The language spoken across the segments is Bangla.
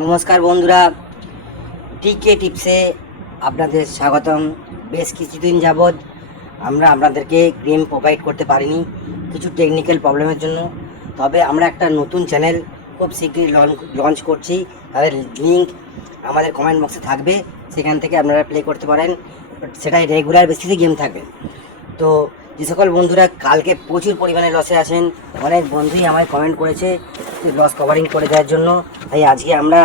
নমস্কার বন্ধুরা, টিকে টিপসে আপনাদের স্বাগতম। বেশ কিছুদিন যাবৎ আমরা আপনাদেরকে গেম প্রোভাইড করতে পারিনি কিছু টেকনিক্যাল প্রবলেমের জন্য। তবে আমরা একটা নতুন চ্যানেল খুব শীঘ্রই লঞ্চ করছি। তাদের লিঙ্ক আমাদের কমেন্ট বক্সে থাকবে, সেখান থেকে আপনারা প্লে করতে পারেন। সেটাই রেগুলার বেসিসে গেম থাকবে। তো যে সকল বন্ধুরা কালকে প্রচুর পরিমাণে লসে আছেন, অনেক বন্ধুই আমায় কমেন্ট করেছে লস কভারিং করে দেওয়ার জন্য। তাই আজকে আমরা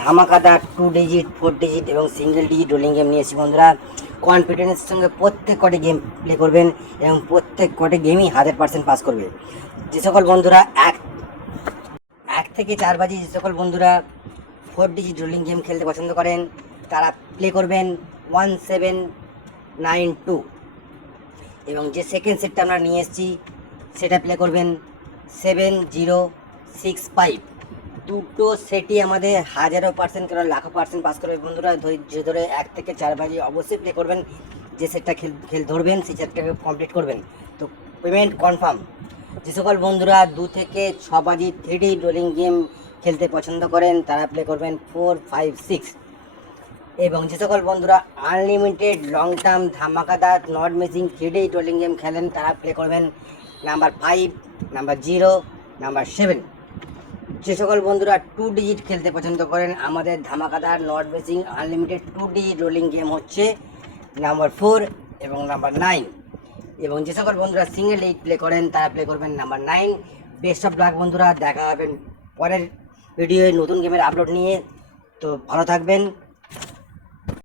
ধামাকাদার 2 ডিজিট 4 ডিজিট এবং সিঙ্গেল ডিজিট রোলিং গেম নিয়েছি। বন্ধুরা কনফিডেন্সের সঙ্গে প্রত্যেক কটি গেম প্লে করবেন এবং প্রত্যেক কটি গেমই 100% পাস করবে। যে সকল বন্ধুরা এক থেকে 4 বাজি যে সকল বন্ধুরা 4 ডিজিট রোলিং গেম খেলতে পছন্দ করেন তারা প্লে করবেন 1792, এবং যে সেকেন্ড সেটটা আমরা নিয়ে এসেছি সেটা প্লে করবেন 7065। দুটো সেটই আমাদের 1000% কেন 1,00,000% পাস করবে। বন্ধুরা ধৈর্য ধরে 1 থেকে 4 বাজি অবশ্যই প্লে করবেন। যে সেটটা খেল ধরবেন সেই সেটটাকে কমপ্লিট করবেন, তো পেমেন্ট কনফার্ম। যে সকল বন্ধুরা 2 থেকে 6 বাজি 3D রোলিং গেম খেলতে পছন্দ করেন তারা প্লে করবেন 4, 5, 6। এবং যে সকল বন্ধুরা আনলিমিটেড লং টার্ম ধামাকাদার not missing 3D rolling game খেলেন তারা প্লে করবেন নাম্বার 5, নাম্বার 0, নাম্বার 7। যে সকল বন্ধুরা 2 ডিজিট খেলতে পছন্দ করেন আমাদের ধামাকাদার not missing unlimited 2D rolling game হচ্ছে নাম্বার 4 এবং নাম্বার 9। এবং যে সকল বন্ধুরা সিঙ্গেল ডিজিট প্লে করেন তারা প্লে করবেন নাম্বার 9। বেস্ট অফ লাক বন্ধুরা, দেখা হবেন পরের ভিডিওয়ে নতুন গেমের আপলোড নিয়ে। তো ভালো থাকবেন।